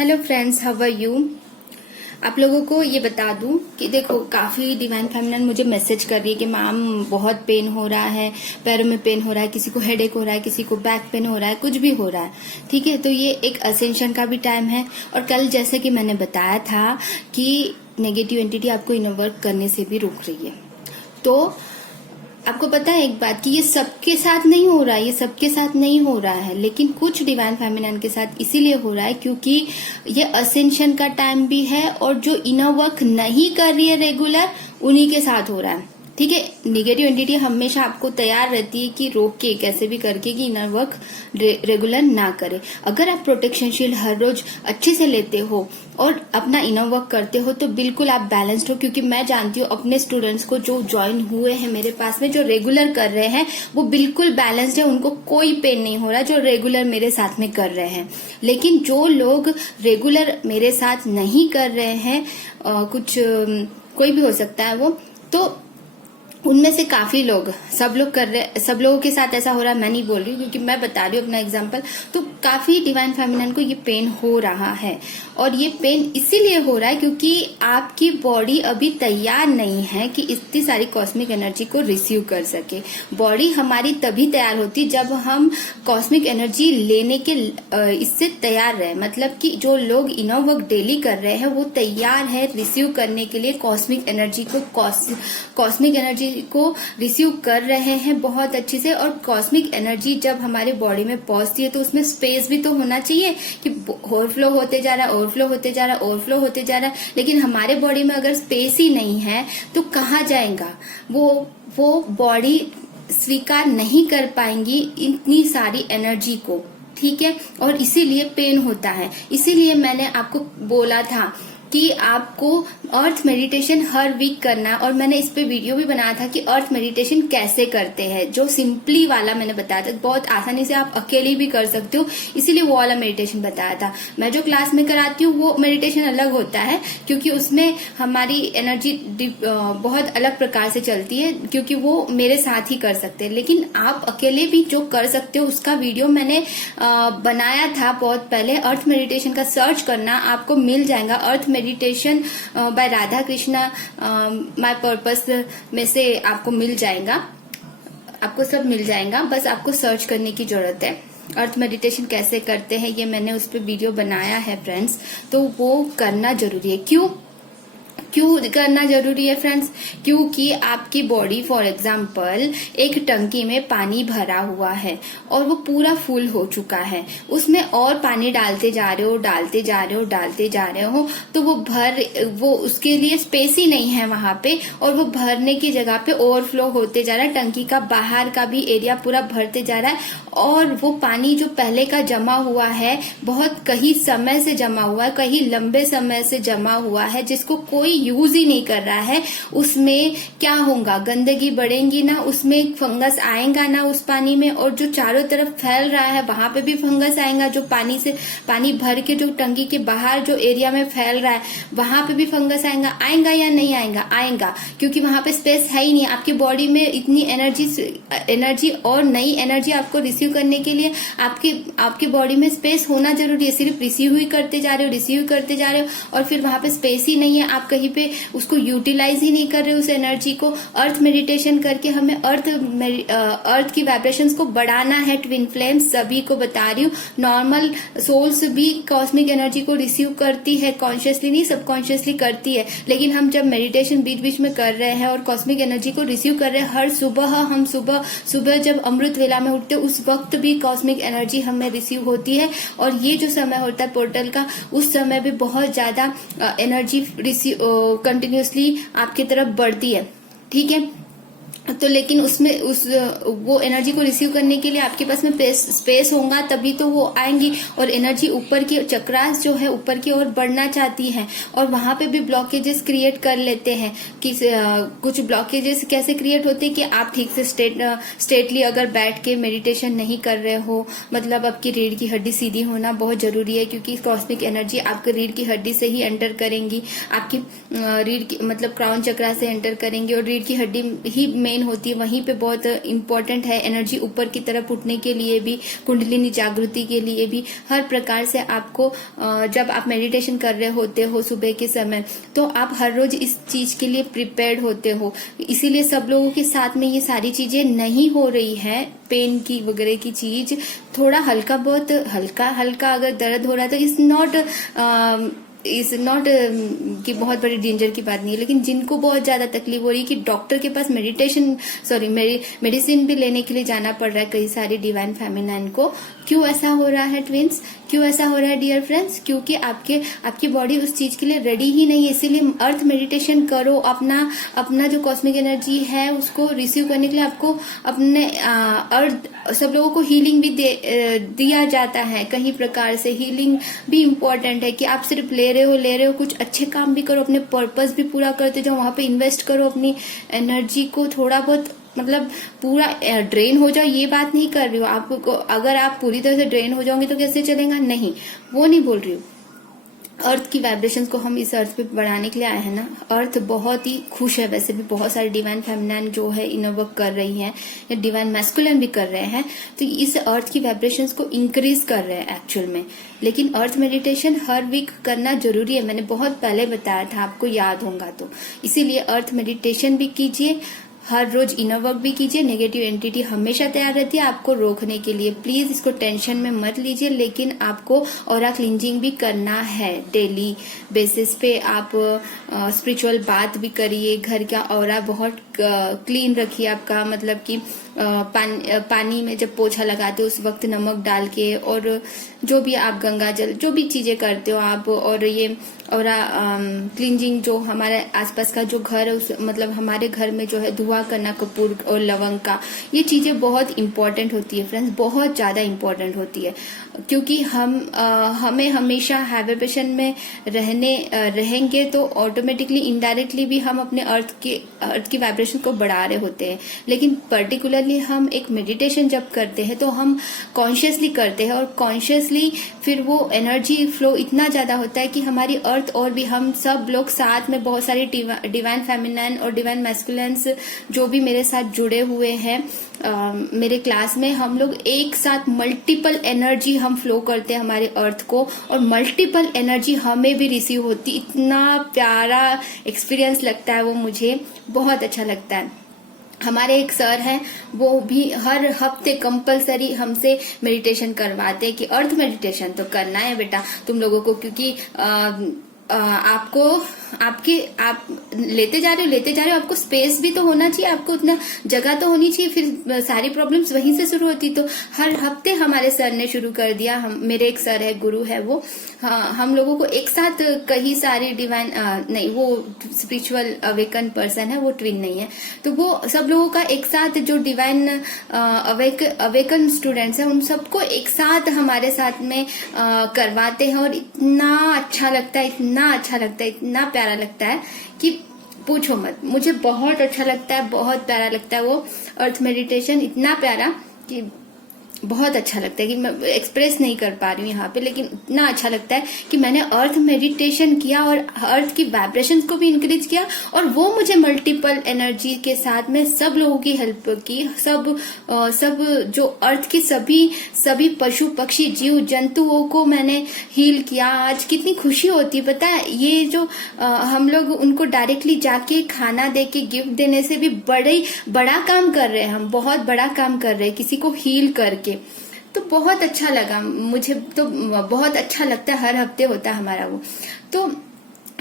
Hello friends, how are you. आप लोगों को ये बता दूं कि देखो, काफी डिवाइन फेमिनिन मुझे मैसेज कर रही है कि मैम बहुत पेन हो रहा है, पैरों में पेन हो रहा है, किसी को हेडेक हो रहा है, किसी को बैक पेन हो रहा है, कुछ भी हो रहा है। ठीक है, तो ये एक असेंशन का भी टाइम है। और कल जैसे कि मैंने बताया था कि नेगेटिव एंटिटी आपको इनर वर्क करने से भी रोक रही है। तो आपको पता है एक बात कि ये सबके साथ नहीं हो रहा है, ये सबके साथ नहीं हो रहा है, लेकिन कुछ डिवाइन फेमिनिन के साथ इसीलिए हो रहा है क्योंकि ये असेंशन का टाइम भी है और जो इनर वर्क नहीं कर रही है रेगुलर, उन्हीं के साथ हो रहा है। ठीक है, नेगेटिव एंटिटी हमेशा आपको तैयार रहती है कि रोक के कैसे भी करके कि इनर वर्क रेगुलर ना करे। अगर आप प्रोटेक्शन शील्ड हर रोज अच्छे से लेते हो और अपना इनर वर्क करते हो तो बिल्कुल आप बैलेंस्ड हो। क्योंकि मैं जानती हूँ अपने स्टूडेंट्स को जो ज्वाइन हुए हैं मेरे पास में, जो रेगुलर कर रहे हैं, वो बिल्कुल बैलेंस्ड है, उनको कोई पेन नहीं हो रहा जो रेगुलर मेरे साथ में कर रहे हैं। लेकिन जो लोग रेगुलर मेरे साथ नहीं कर रहे हैं, कोई भी हो सकता है वो, तो उनमें से काफी लोग, सब लोगों के साथ ऐसा हो रहा है। मैं नहीं बोल रही क्योंकि मैं बता रही हूँ अपना एग्जांपल। तो काफी डिवाइन फेमिनिन को ये पेन हो रहा है और ये पेन इसीलिए हो रहा है क्योंकि आपकी बॉडी अभी तैयार नहीं है कि इतनी सारी कॉस्मिक एनर्जी को रिसीव कर सके। बॉडी हमारी तभी तैयार होती जब हम कॉस्मिक एनर्जी लेने के इससे तैयार रहे। मतलब कि जो लोग इनर वर्क डेली कर रहे हैं वो तैयार है रिसीव करने के लिए कॉस्मिक एनर्जी को, कॉस्मिक एनर्जी को रिसीव कर रहे हैं बहुत अच्छे से। और कॉस्मिक एनर्जी जब हमारे बॉडी में पहुंचती है तो उसमें स्पेस भी तो होना चाहिए कि ओवरफ्लो होते जा रहा है, ओवरफ्लो होते जा रहा है, ओवरफ्लो होते जा रहा है। लेकिन हमारे बॉडी में अगर स्पेस ही नहीं है तो कहाँ जाएगा वो बॉडी स्वीकार नहीं कर पाएंगी इतनी सारी एनर्जी को। ठीक है, और इसीलिए पेन होता है। इसीलिए मैंने आपको बोला था कि आपको अर्थ मेडिटेशन हर वीक करना है। और मैंने इस पे वीडियो भी बनाया था कि अर्थ मेडिटेशन कैसे करते हैं, जो सिंपली वाला मैंने बताया था, बहुत आसानी से आप अकेले भी कर सकते हो, इसीलिए वो वाला मेडिटेशन बताया था। मैं जो क्लास में कराती हूँ वो मेडिटेशन अलग होता है क्योंकि उसमें हमारी एनर्जी बहुत अलग प्रकार से चलती है, क्योंकि वो मेरे साथ ही कर सकते हैं। लेकिन आप अकेले भी जो कर सकते हो उसका वीडियो मैंने बनाया था बहुत पहले। अर्थ मेडिटेशन का सर्च करना, आपको मिल जाएगा। Earth meditation by Radha Krishna my purpose में से आपको मिल जाएगा, आपको सब मिल जाएगा। बस आपको सर्च करने की जरूरत है। अर्थ मेडिटेशन कैसे करते हैं ये मैंने उस पर वीडियो बनाया है फ्रेंड्स, तो वो करना जरूरी है। क्यों करना जरूरी है फ्रेंड्स? क्योंकि आपकी बॉडी फॉर एग्जाम्पल एक टंकी में पानी भरा हुआ है और वो पूरा फुल हो चुका है, उसमें और पानी डालते जा रहे हो तो वो उसके लिए स्पेस ही नहीं है वहां पे, और वो भरने की जगह पे ओवरफ्लो होते जा रहा है। टंकी का बाहर का भी एरिया पूरा भरते जा रहा है और वो पानी जो पहले का जमा हुआ है, बहुत कहीं समय से जमा हुआ है, कहीं लंबे समय से जमा हुआ है, जिसको कोई यूज ही नहीं कर रहा है, उसमें क्या होगा, गंदगी बढ़ेगी ना, उसमें फंगस आएगा ना उस पानी में, और जो चारों तरफ फैल रहा है वहां पे भी फंगस आएगा। जो पानी भर के जो टंकी के बाहर जो एरिया में फैल रहा है वहां पे भी फंगस आएगा या नहीं आएगा, क्योंकि वहां पे स्पेस है ही नहीं। आपकी बॉडी में इतनी एनर्जी और नई एनर्जी आपको रिसीव करने के लिए आपकी बॉडी में स्पेस होना जरूरी है। सिर्फ रिसीव ही करते जा रहे हो और फिर वहां पे स्पेस ही नहीं है, आप कहीं पे उसको यूटिलाइज ही नहीं कर रहे उस एनर्जी को। अर्थ मेडिटेशन करके हमें अर्थ की वाइब्रेशंस को बढ़ाना है। ट्विन फ्लेम्स सभी को बता रही हूँ, नॉर्मल सोल्स भी कॉस्मिक एनर्जी को रिसीव करती है, कॉन्शियसली नहीं सबकॉन्शियसली करती है। लेकिन हम जब मेडिटेशन बीच बीच में कर रहे हैं और कॉस्मिक एनर्जी को रिसीव कर रहे हैं, हर सुबह जब अमृत वेला में उठते हैं उस वक्त भी कॉस्मिक एनर्जी हमें रिसीव होती है। और ये जो समय होता है पोर्टल का, उस समय भी बहुत ज्यादा एनर्जी रिसीव कंटिन्यूसली आपकी तरफ बढ़ती है। ठीक है, तो लेकिन उसमें वो एनर्जी को रिसीव करने के लिए आपके पास में स्पेस होगा, तभी तो वो आएंगी। और एनर्जी ऊपर की चक्रास जो है ऊपर की ओर बढ़ना चाहती है और वहां पे भी ब्लॉकेजेस क्रिएट कर लेते हैं। कि कुछ ब्लॉकेजेस कैसे क्रिएट होते हैं कि आप ठीक से स्टेटली अगर बैठ के मेडिटेशन नहीं कर रहे हो, मतलब आपकी रीढ़ की हड्डी सीधी होना बहुत जरूरी है, क्योंकि कॉस्मिक एनर्जी आपकी रीढ़ की हड्डी से ही एंटर करेंगी, आपकी रीढ़ की मतलब क्राउन चक्रा से एंटर करेंगी, और रीढ़ की हड्डी ही मेन पेन होती है वहीं पे बहुत इम्पोर्टेंट है। एनर्जी ऊपर की तरफ उठने के लिए भी, कुंडलिनी जागृति के लिए भी, हर प्रकार से आपको जब आप मेडिटेशन कर रहे होते हो सुबह के समय, तो आप हर रोज इस चीज के लिए प्रिपेयर्ड होते हो। इसीलिए सब लोगों के साथ में ये सारी चीजें नहीं हो रही है। पेन की वगैरह की चीज थोड़ा हल्का बहुत हल्का अगर दर्द हो रहा है तो इज नॉट कि बहुत बड़ी डेंजर की बात नहीं है। लेकिन जिनको बहुत ज्यादा तकलीफ हो रही है कि डॉक्टर के पास मेडिसिन भी लेने के लिए जाना पड़ रहा है कई सारी डिवाइन फेमिनाइन को, क्यों ऐसा हो रहा है ट्विंस? क्यों ऐसा हो रहा है डियर फ्रेंड्स? क्योंकि आपकी बॉडी उस चीज के लिए रेडी ही नहीं है। इसीलिए अर्थ मेडिटेशन करो, अपना जो कॉस्मिक एनर्जी है उसको रिसीव करने के लिए आपको अपने अर्थ, सब लोगों को हीलिंग भी दिया जाता है। कहीं प्रकार से हीलिंग भी इम्पोर्टेंट है कि आप सिर्फ ले रहे हो, कुछ अच्छे काम भी करो, अपने पर्पस भी पूरा करते जाओ, वहां पे इन्वेस्ट करो अपनी एनर्जी को। थोड़ा बहुत मतलब पूरा ड्रेन हो जाओ ये बात नहीं कर रही हूँ आपको। अगर आप पूरी तरह से ड्रेन हो जाओगे तो कैसे चलेगा? नहीं, वो नहीं बोल रही हूँ। अर्थ की वाइब्रेशंस को हम इस अर्थ पे बढ़ाने के लिए आए हैं ना। अर्थ बहुत ही खुश है, वैसे भी बहुत सारे डिवाइन फेमिनाइन जो है इनर वर्क कर रही हैं या डिवाइन मैस्कुलिन भी कर रहे हैं, तो इस अर्थ की वाइब्रेशंस को इंक्रीज कर रहे हैं एक्चुअल में। लेकिन अर्थ मेडिटेशन हर वीक करना जरूरी है, मैंने बहुत पहले बताया था, आपको याद होगा तो। इसीलिए अर्थ मेडिटेशन भी कीजिए, हर रोज इनर वर्क भी कीजिए। नेगेटिव एंटिटी हमेशा तैयार रहती है आपको रोकने के लिए, प्लीज इसको टेंशन में मत लीजिए। लेकिन आपको ऑरा क्लींजिंग भी करना है डेली बेसिस पे। आप स्पिरिचुअल बात भी करिए, घर का ऑरा बहुत क्लीन रखिए आपका, मतलब कि पानी में जब पोछा लगाते हो उस वक्त नमक डाल के, और जो भी आप गंगा जल जो भी चीजें करते हो आप, और ये और क्लींजिंग जो हमारे आसपास का जो घर है उस मतलब हमारे घर में जो है धुआं करना कपूर और लवंग का, ये चीजें बहुत इंपॉर्टेंट होती है फ्रेंड्स, बहुत ज्यादा इंपॉर्टेंट होती है। क्योंकि हमें हमेशा हाइब्रेशन में रहेंगे तो ऑटोमेटिकली इनडायरेक्टली भी हम अपने अर्थ की वाइब्रेशन को बढ़ा रहे होते हैं। लेकिन पर्टिकुलरली हम एक मेडिटेशन जब करते हैं तो हम कॉन्शियसली करते हैं, और कॉन्शियसली फिर वो एनर्जी फ्लो इतना ज्यादा होता है कि हमारी अर्थ और भी हम सब लोग साथ में, बहुत सारे डिवाइन फेमिनाइन और डिवाइन मैस्कुलिन्स जो भी मेरे साथ जुड़े हुए हैं मेरे क्लास में, हम लोग एक साथ मल्टीपल एनर्जी हम फ्लो करते हैं हमारे अर्थ को, और मल्टीपल एनर्जी हमें भी रिसीव होती। इतना प्यारा एक्सपीरियंस लगता है वो, मुझे बहुत अच्छा लगता है। हमारे एक सर हैं, वो भी हर हफ्ते कंपलसरी हमसे मेडिटेशन करवाते हैं कि अर्थ मेडिटेशन तो करना है बेटा तुम लोगों को, क्योंकि आप लेते जा रहे हो, आपको स्पेस भी तो होना चाहिए, आपको उतना जगह तो होनी चाहिए, फिर सारी प्रॉब्लम्स वहीं से शुरू होती। तो हर हफ्ते हमारे सर ने शुरू कर दिया, मेरे एक सर है, गुरु है वो, हम लोगों को एक साथ कई सारी डिवाइन नहीं, वो स्पिरिचुअल अवेकन पर्सन है, वो ट्विन नहीं है, तो वो सब लोगों का एक साथ जो डिवाइन अवेकन स्टूडेंट्स हैं उन सबको एक साथ हमारे साथ में करवाते हैं, और इतना अच्छा लगता है, इतना प्यारा लगता है कि पूछो मत। मुझे बहुत अच्छा लगता है, बहुत प्यारा लगता है वो अर्थ मेडिटेशन, इतना प्यारा कि बहुत अच्छा लगता है कि मैं एक्सप्रेस नहीं कर पा रही हूँ यहाँ पे, लेकिन इतना अच्छा लगता है कि मैंने अर्थ मेडिटेशन किया और अर्थ की वाइब्रेशंस को भी इंक्रीज किया, और वो मुझे मल्टीपल एनर्जी के साथ में सब लोगों की हेल्प की, सब जो अर्थ के सभी पशु पक्षी जीव जंतुओं को मैंने हील किया। आज कितनी खुशी होती है पता है, ये जो हम लोग उनको डायरेक्टली जाके खाना दे के गिफ्ट देने से भी बड़ा काम कर रहे हैं, हम बहुत बड़ा काम कर रहे हैं किसी को हील करके। तो बहुत अच्छा लगा मुझे, तो बहुत अच्छा लगता है, हर हफ्ते होता है हमारा वो। तो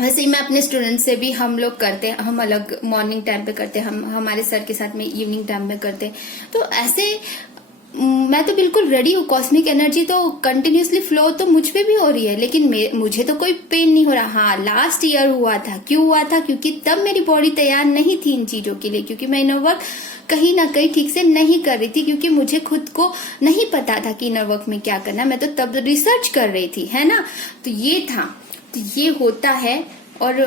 वैसे ही मैं अपने स्टूडेंट से भी हम लोग करते हैं, हम अलग मॉर्निंग टाइम पे करते हैं, हम हमारे सर के साथ में इवनिंग टाइम में करते हैं। तो ऐसे मैं तो बिल्कुल रेडी हूँ, कॉस्मिक एनर्जी तो कंटिन्यूसली फ्लो तो मुझ पे भी हो रही है, लेकिन मुझे तो कोई पेन नहीं हो रहा। हाँ, लास्ट ईयर हुआ था। क्यों हुआ था? क्योंकि तब मेरी बॉडी तैयार नहीं थी इन चीजों के लिए, क्योंकि मैं इनर वर्क कहीं ना कहीं ठीक से नहीं कर रही थी, क्योंकि मुझे खुद को नहीं पता था कि इनर वर्क में क्या करना। मैं तो तब रिसर्च कर रही थी, है ना। तो ये था, तो ये होता है, और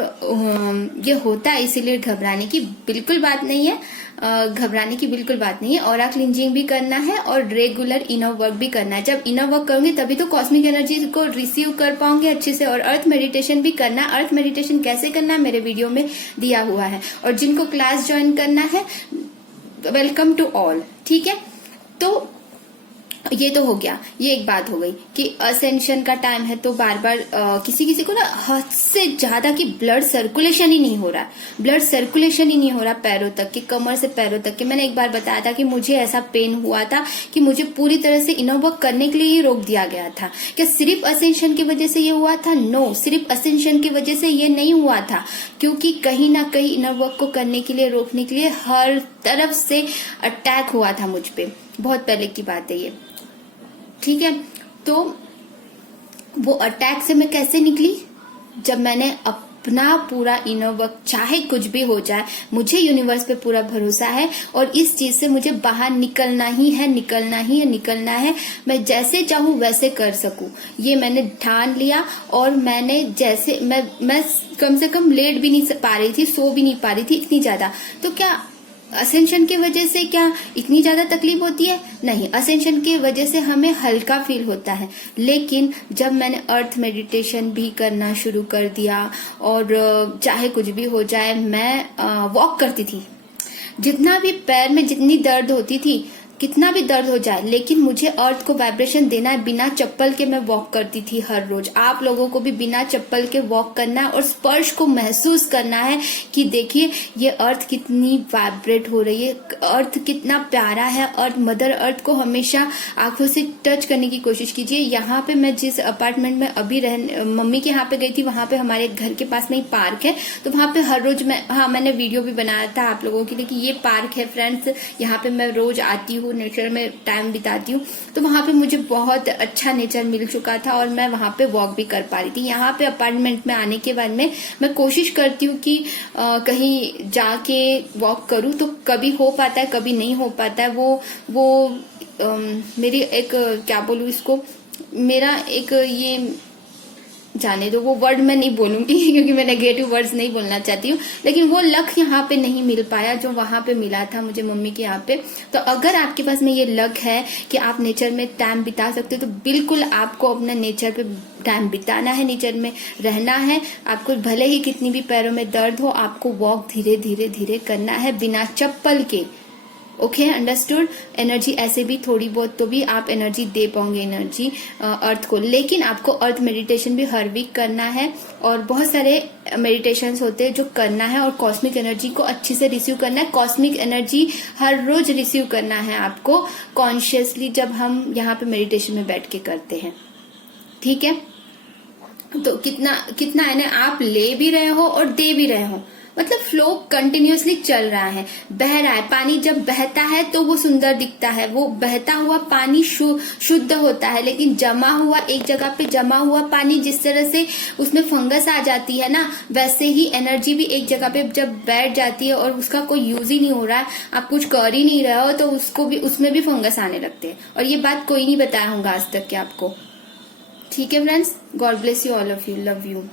ये होता है, इसीलिए घबराने की बिल्कुल बात नहीं है, घबराने की बिल्कुल बात नहीं है। ऑरा क्लींजिंग भी करना है और रेगुलर इनर वर्क भी करना है। जब इनर वर्क करोगे तभी तो कॉस्मिक एनर्जी को रिसीव कर पाओगे अच्छे से। और अर्थ मेडिटेशन भी करना। अर्थ मेडिटेशन कैसे करना है मेरे वीडियो में दिया हुआ है, और जिनको क्लास ज्वाइन करना है वेलकम टू ऑल। ठीक है, तो ये तो हो गया, ये एक बात हो गई कि असेंशन का टाइम है तो बार बार किसी किसी को ना हद से ज्यादा कि ब्लड सर्कुलेशन ही नहीं हो रहा, ब्लड सर्कुलेशन ही नहीं हो रहा पैरों तक कि, कमर से पैरों तक के। मैंने एक बार बताया था कि मुझे ऐसा पेन हुआ था कि मुझे पूरी तरह से इनर वर्क करने के लिए ही रोक दिया गया था। क्या सिर्फ असेंशन की वजह से ये हुआ था? नो, सिर्फ असेंशन की वजह से ये नहीं हुआ था, क्योंकि कहीं ना कहीं इनर वर्क को करने के लिए, रोकने के लिए हर तरफ से अटैक हुआ था मुझ पे। बहुत पहले की बात है ये। ठीक है, तो वो अटैक से मैं कैसे निकली? जब मैंने अपना पूरा इनर वर्क, चाहे कुछ भी हो जाए, मुझे यूनिवर्स पे पूरा भरोसा है और इस चीज से मुझे बाहर निकलना ही है, निकलना ही है, निकलना है। मैं जैसे चाहूं वैसे कर सकूं, ये मैंने ठान लिया। और मैंने जैसे मैं कम से कम लेट भी नहीं पा रही थी, सो भी नहीं पा रही थी इतनी ज्यादा। तो क्या असेंशन की वजह से क्या इतनी ज्यादा तकलीफ होती है? नहीं, असेंशन की वजह से हमें हल्का फील होता है। लेकिन जब मैंने अर्थ मेडिटेशन भी करना शुरू कर दिया और चाहे कुछ भी हो जाए, मैं वॉक करती थी। जितना भी पैर में जितनी दर्द होती थी, कितना भी दर्द हो जाए, लेकिन मुझे अर्थ को वाइब्रेशन देना है। बिना चप्पल के मैं वॉक करती थी हर रोज। आप लोगों को भी बिना चप्पल के वॉक करना है और स्पर्श को महसूस करना है कि देखिए ये अर्थ कितनी वाइब्रेट हो रही है, अर्थ कितना प्यारा है। अर्थ, मदर अर्थ को हमेशा आंखों से टच करने की कोशिश कीजिए। यहाँ पे मैं जिस अपार्टमेंट में अभी मम्मी के यहाँ पे गई थी, वहां पे हमारे घर के पास में ही पार्क है, तो वहां पे हर रोज मैंने वीडियो भी बनाया था आप लोगों के लिए कि ये पार्क है फ्रेंड्स, यहाँ पे मैं रोज आती हूँ, नेचर में टाइम बिताती हूँ। तो वहां पे मुझे बहुत अच्छा नेचर मिल चुका था और मैं वहां पे वॉक भी कर पा रही थी। यहाँ पे अपार्टमेंट में आने के बाद में मैं कोशिश करती हूँ कि कहीं जाके वॉक करूँ, तो कभी हो पाता है, कभी नहीं हो पाता है। वो मेरी एक, क्या बोलूँ इसको, मेरा एक ये, जाने दो, वो वर्ड मैं नहीं बोलूंगी क्योंकि मैं नेगेटिव वर्ड्स नहीं बोलना चाहती हूँ। लेकिन वो लक यहाँ पे नहीं मिल पाया जो वहां पे मिला था मुझे मम्मी के यहाँ पे। तो अगर आपके पास में ये लक है कि आप नेचर में टाइम बिता सकते हो, तो बिल्कुल आपको अपना नेचर पे टाइम बिताना है, नेचर में रहना है। आपको भले ही कितनी भी पैरों में दर्द हो, आपको वॉक धीरे धीरे धीरे करना है बिना चप्पल के। Okay, understood. एनर्जी ऐसे भी थोड़ी बहुत तो भी आप एनर्जी दे पाओगे, एनर्जी अर्थ को। लेकिन आपको अर्थ मेडिटेशन भी हर वीक करना है और बहुत सारे मेडिटेशंस होते हैं जो करना है और कॉस्मिक एनर्जी को अच्छी से रिसीव करना है। कॉस्मिक एनर्जी हर रोज रिसीव करना है आपको कॉन्शियसली, जब हम यहाँ पे मेडिटेशन में बैठ के करते हैं। ठीक है, तो कितना है ना, आप ले भी रहे हो और दे भी रहे हो, मतलब फ्लो कंटिन्यूअसली चल रहा है, बह रहा है। पानी जब बहता है तो वो सुंदर दिखता है, वो बहता हुआ पानी शुद्ध होता है। लेकिन जमा हुआ, एक जगह पे जमा हुआ पानी, जिस तरह से उसमें फंगस आ जाती है ना, वैसे ही एनर्जी भी एक जगह पे जब बैठ जाती है और उसका कोई यूज ही नहीं हो रहा है, आप कुछ कर ही नहीं रहे हो, तो उसमें भी फंगस आने लगते हैं। और ये बात कोई नहीं बताया होगा आज तक के आपको। ठीक है friends, God bless you all of you, love you.